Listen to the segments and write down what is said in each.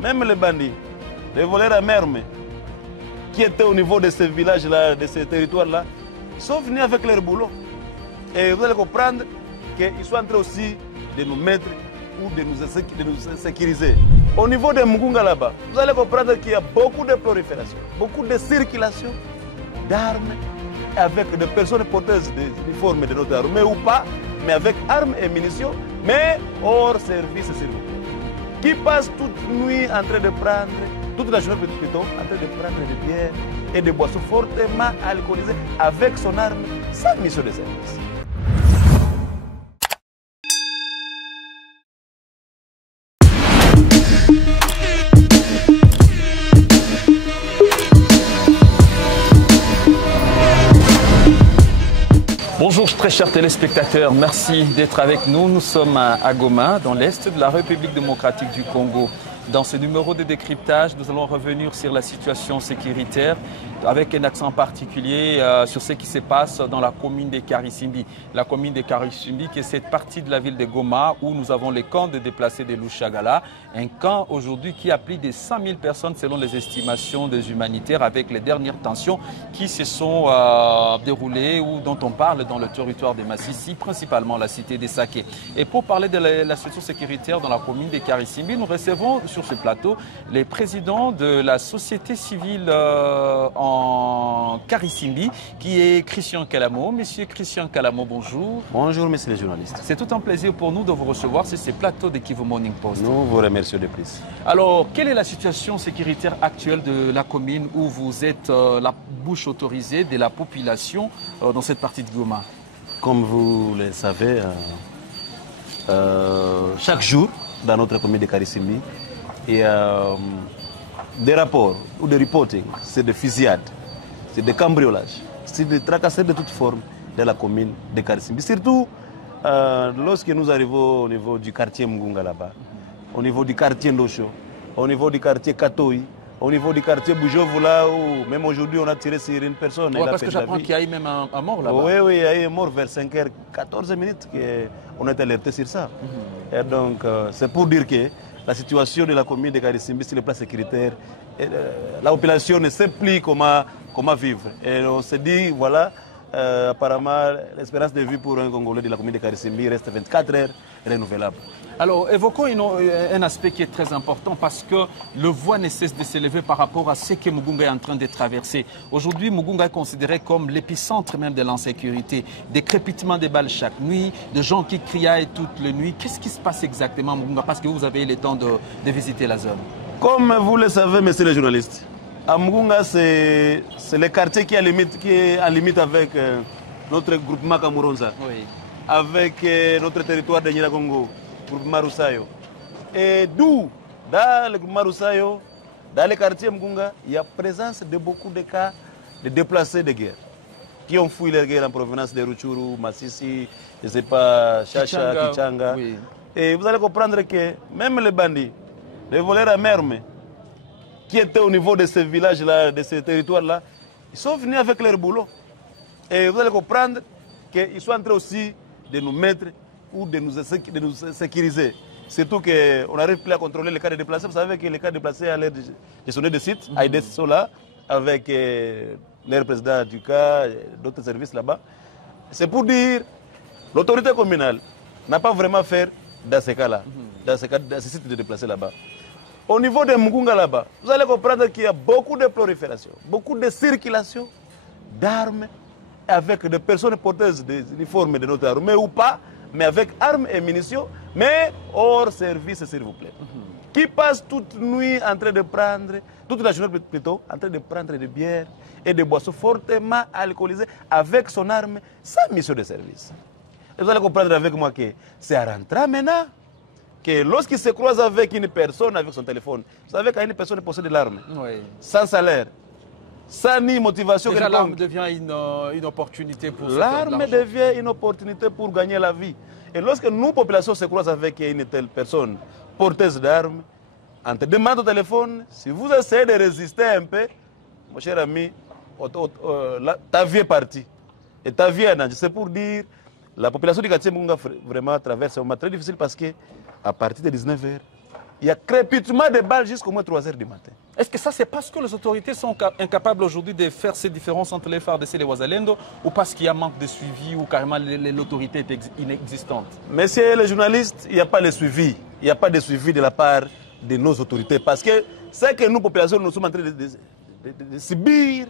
même les bandits, les voleurs à merme, qui étaient au niveau de ces villages-là, de ces territoires-là, ils sont venus avec leur boulot. Et vous allez comprendre qu'ils sont en train aussi de nous mettre ou de nous sécuriser. Au niveau de Mugunga là-bas, vous allez comprendre qu'il y a beaucoup de prolifération, beaucoup de circulation d'armes avec des personnes porteuses des uniformes de notre armée ou pas, mais avec armes et munitions, mais hors service, s'il vous plaît. Qui passe toute nuit en train de prendre, toute la journée plutôt, en train de prendre des bières et des boissons fortement alcoolisées avec son arme sans mission de service. Bonjour très chers téléspectateurs, merci d'être avec nous. Nous sommes à Goma, dans l'est de la République démocratique du Congo. Dans ce numéro de décryptage, nous allons revenir sur la situation sécuritaire avec un accent particulier sur ce qui se passe dans la commune de Karisimbi. La commune de Karisimbi qui est cette partie de la ville de Goma où nous avons les camps de déplacés de Lushagala. Un camp aujourd'hui qui a plus de 100 000 personnes selon les estimations des humanitaires avec les dernières tensions qui se sont déroulées ou dont on parle dans le territoire de Massissi, principalement la cité des Saké. Et pour parler de la situation sécuritaire dans la commune de Karisimbi, nous recevons sur ce plateau les présidents de la société civile en Karisimbi, qui est Christian Kalamo. Monsieur Christian Kalamo, bonjour. Bonjour, messieurs les journalistes. C'est tout un plaisir pour nous de vous recevoir sur ces plateaux de Kivu Morning Post. Nous vous remercions de plus. Alors, quelle est la situation sécuritaire actuelle de la commune où vous êtes la bouche autorisée de la population dans cette partie de Goma? Comme vous le savez, chaque jour, dans notre commune de Karisimbi, il y a des rapports ou des reporting, c'est des fusillades, c'est des cambriolages, c'est des tracasseries de toutes formes dans la commune de Karisimbi. Surtout lorsque nous arrivons au niveau du quartier Mugunga là-bas, au niveau du quartier Ndosho, au niveau du quartier Katoi, au niveau du quartier Boujovu là où même aujourd'hui on a tiré sur une personne. Ouais, parce que j'apprends qu'il y a eu même un mort là-bas. Oui, oui, il y a eu un mort vers 5h14 qu'on est alerté sur ça. Et donc c'est pour dire que la situation de la commune de Karisimbi sur le plan sécuritaire, la population ne sait plus comment vivre. Et on se dit, voilà, apparemment, l'espérance de vie pour un Congolais de la commune de Karisimbi reste 24 heures renouvelable. Alors, évoquons un aspect qui est très important parce que le voix ne cesse de s'élever par rapport à ce que Mugunga est en train de traverser. Aujourd'hui, Mugunga est considéré comme l'épicentre même de l'insécurité, des crépitements de balles chaque nuit, de gens qui criaient toutes les nuits. Qu'est-ce qui se passe exactement à Mugunga parce que vous avez eu le temps de visiter la zone? Comme vous le savez, messieurs les journalistes, à Mugunga, c'est le quartier qui est en limite avec notre groupement Kamuronza, oui, avec notre territoire de Nyiragongo, groupement Roussayo. Et d'où, dans le groupement Roussayo, dans le quartier Mugunga, il y a présence de beaucoup de cas de déplacés de guerre qui ont fui leur guerre en provenance de Rutshuru, Massissi, je ne sais pas, Chacha, Kichanga. Oui. Et vous allez comprendre que même les bandits, les voleurs à merme, qui étaient au niveau de ces villages-là, de ces territoires-là, ils sont venus avec leur boulot. Et vous allez comprendre qu'ils sont en train aussi de nous mettre ou de nous sécuriser. Surtout qu'on n'arrive plus à contrôler les cas de déplacés. Vous savez que les cas de déplacés à l'aide de gestionnaire de sites, AIDES sont là, avec leur président du cas, d'autres services là-bas. C'est pour dire l'autorité communale n'a pas vraiment fait dans ces cas-là, dans ces sites de déplacés là-bas. Au niveau de Mugunga là-bas, vous allez comprendre qu'il y a beaucoup de prolifération, beaucoup de circulation d'armes avec des personnes porteuses des uniformes de notre armée ou pas, mais avec armes et munitions, mais hors service, s'il vous plaît. Qui passe toute nuit en train de prendre, toute la journée plutôt, en train de prendre des bières et des boissons fortement alcoolisées avec son arme sans mission de service. Et vous allez comprendre avec moi que c'est à rentrer maintenant que lorsqu'il se croise avec une personne avec son téléphone, vous savez qu'une personne possède de l'arme, oui, sans salaire, sans ni motivation. Déjà, l'arme devient une opportunité pour l'arme devient une opportunité pour gagner la vie. Et lorsque nous, population, se croisent avec une telle personne porteuse d'armes, on te demande au téléphone, si vous essayez de résister un peu, mon cher ami, ta vie est partie. Et ta vie est en danger. C'est pour dire, la population du quartier Mugunga vraiment traverse un moment très difficile parce que à partir de 19h, il y a crépitement de balles jusqu'au moins 3 h du matin. Est-ce que ça, c'est parce que les autorités sont incapables aujourd'hui de faire ces différences entre les FARDC et les Wazalendo, ou parce qu'il y a manque de suivi, ou carrément l'autorité est inexistante? Messieurs les journalistes, il n'y a pas de suivi. Il n'y a pas de suivi de la part de nos autorités. Parce que ce que nous, populations, nous sommes en train de subir,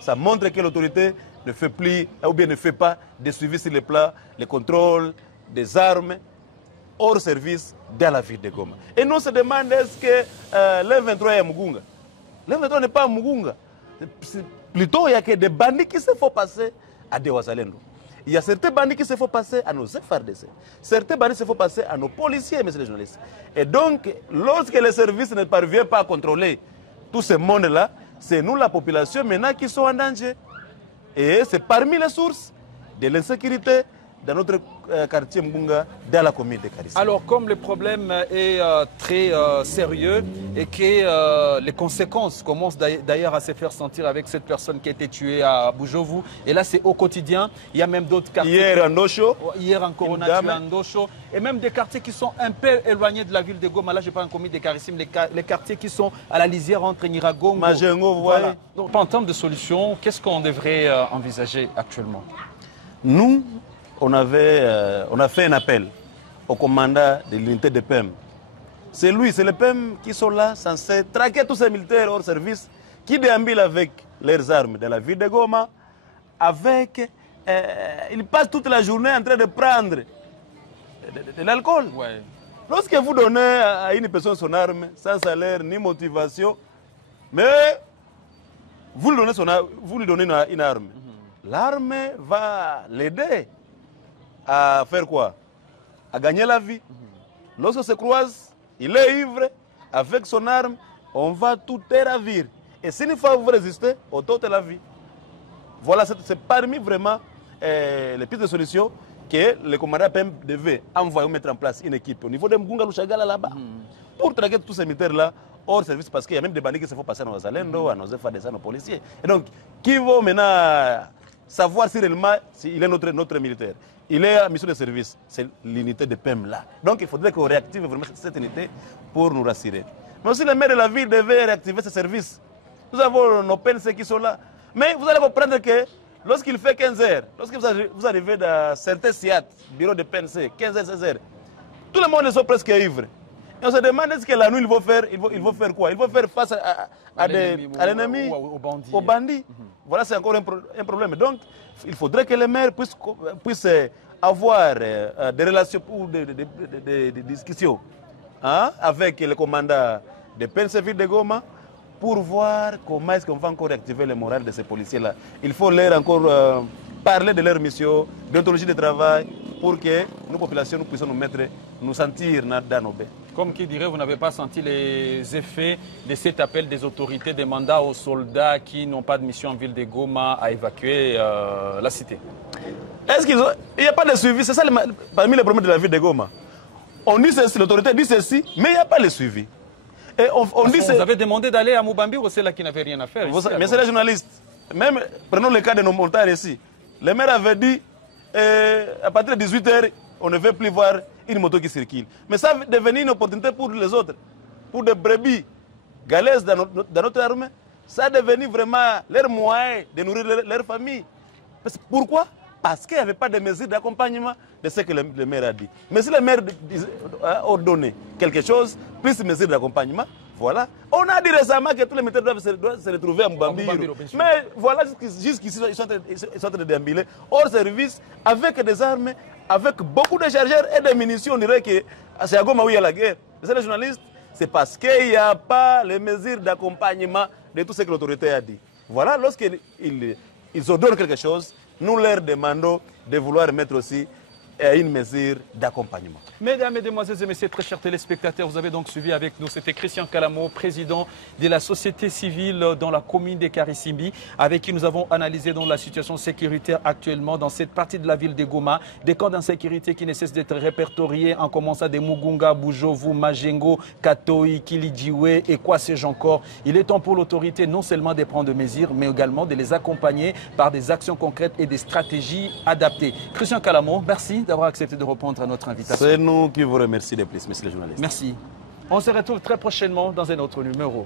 ça montre que l'autorité ne fait plus, ou bien ne fait pas de suivi sur le plan, le contrôle des armes hors service dans la ville de Goma. Et nous se demandons est-ce que l'M23 est à Mugunga. L'M23 n'est pas à Mugunga. Plutôt, il y a que des bandits qui se font passer à des Wazalendo. Il y a certains bandits qui se font passer à nos FARDC. Certains bandits se font passer à nos policiers, messieurs les journalistes. Et donc, lorsque les services ne parviennent pas à contrôler tout ce monde-là, c'est nous, la population, maintenant, qui sommes en danger. Et c'est parmi les sources de l'insécurité dans notre quartier Mbunga, dans la commune de Karissi. Alors, comme le problème est très sérieux et que les conséquences commencent d'ailleurs à se faire sentir avec cette personne qui a été tuée à Bujovu, et là c'est au quotidien, il y a même d'autres quartiers. Hier à Ndosho. Hier encore on a tué à Ndosho, et même des quartiers qui sont un peu éloignés de la ville de Goma. Là je parle en commune de Karissim, les quartiers qui sont à la lisière entre Niragongo. Majengo, voilà. Donc, en termes de solutions, qu'est-ce qu'on devrait envisager actuellement? Nous, on a fait un appel au commandant de l'unité de PEM. C'est lui, c'est les PEM qui sont là, censés traquer tous ces militaires hors service, qui déambulent avec leurs armes dans la ville de Goma, ils passent toute la journée en train de prendre de l'alcool. Ouais. Lorsque vous donnez à une personne son arme, sans salaire ni motivation, mais vous lui donnez une arme. L'arme va l'aider à faire quoi? À gagner la vie. Lorsqu'on se croise, il est ivre, avec son arme, on va tout ravir. Et s'il faut vous résister, on t'ôte la vie. Voilà, c'est parmi vraiment les pistes de solutions que le commandant PEM devait envoyer, mettre en place une équipe au niveau de Mgunga Lushagala là-bas, pour traquer tous ces militaires-là hors service, parce qu'il y a même des bandits qui se font passer à nos Zalendo, à nos FARDC, à nos policiers. Et donc, qui vont maintenant savoir si réellement il est notre militaire? Il est à mission de service, c'est l'unité de PEM là. Donc il faudrait qu'on réactive vraiment cette unité pour nous rassurer. Mais aussi le maire de la ville devait réactiver ce service. Nous avons nos PNC qui sont là. Mais vous allez comprendre que lorsqu'il fait 15 heures, lorsque vous arrivez dans certains SIAT, bureaux de PNC, 15 heures, 16 heures, tout le monde est presque ivre. Et on se demande ce que la nuit ils vont faire quoi? Ils vont faire face à l'ennemi, aux bandits. Voilà, c'est encore un problème. Donc, il faudrait que les maires puissent avoir des relations ou des discussions avec le commandant de PNC Ville de Goma pour voir comment est-ce qu'on va encore réactiver le moral de ces policiers-là. Il faut leur encore parler de leur mission, d'ontologie de travail, pour que nos populations nous puissions nous sentir dans nos bains. Comme qui dirait, vous n'avez pas senti les effets de cet appel des autorités demandant aux soldats qui n'ont pas de mission en ville de Goma à évacuer la cité? Est-ce qu'il n'y a pas de suivi? C'est ça parmi les problèmes de la ville de Goma. On dit ceci, l'autorité dit ceci, mais il n'y a pas de suivi. Et vous avez demandé d'aller à Mubambi ou c'est là qui n'avait rien à faire? Mais c'est les journalistes. Même, prenons le cas de nos montages ici. Le maire avait dit, à partir de 18 h, on ne veut plus voir une moto qui circule. Mais ça va devenir une opportunité pour les autres, pour des brebis galaises dans notre armée. Ça va devenir vraiment leur moyen de nourrir leur famille. Pourquoi? Parce qu'il n'y avait pas de mesures d'accompagnement de ce que le maire a dit. Mais si le maire a ordonné quelque chose, plus de mesures d'accompagnement, voilà. On a dit récemment que tous les militaires doivent se retrouver à Mubambi. Mais voilà, jusqu'ici, ils sont en train de déambuler hors service, avec des armes, avec beaucoup de chargeurs et de munitions. On dirait que c'est à Goma où il y a la guerre. C'est les journalistes, c'est parce qu'il n'y a pas les mesures d'accompagnement de tout ce que l'autorité a dit. Voilà, lorsqu'ils ordonnent quelque chose, nous leur demandons de vouloir mettre aussi une mesure d'accompagnement. Mesdames, Mesdemoiselles et Messieurs, très chers téléspectateurs, vous avez donc suivi avec nous, c'était Christian Kalamo, président de la société civile dans la commune de Karissimbi, avec qui nous avons analysé donc la situation sécuritaire actuellement dans cette partie de la ville de Goma, des camps d'insécurité qui ne cessent d'être répertoriés, en commençant de Mugunga, Bujovu, Majengo, Katoi, Kilijiwe et quoi sais-je encore. Il est temps pour l'autorité non seulement de prendre des mesures, mais également de les accompagner par des actions concrètes et des stratégies adaptées. Christian Kalamo, merci d'avoir accepté de répondre à notre invitation. C'est nous qui vous remercions de plus, messieurs les journalistes. Merci. On se retrouve très prochainement dans un autre numéro.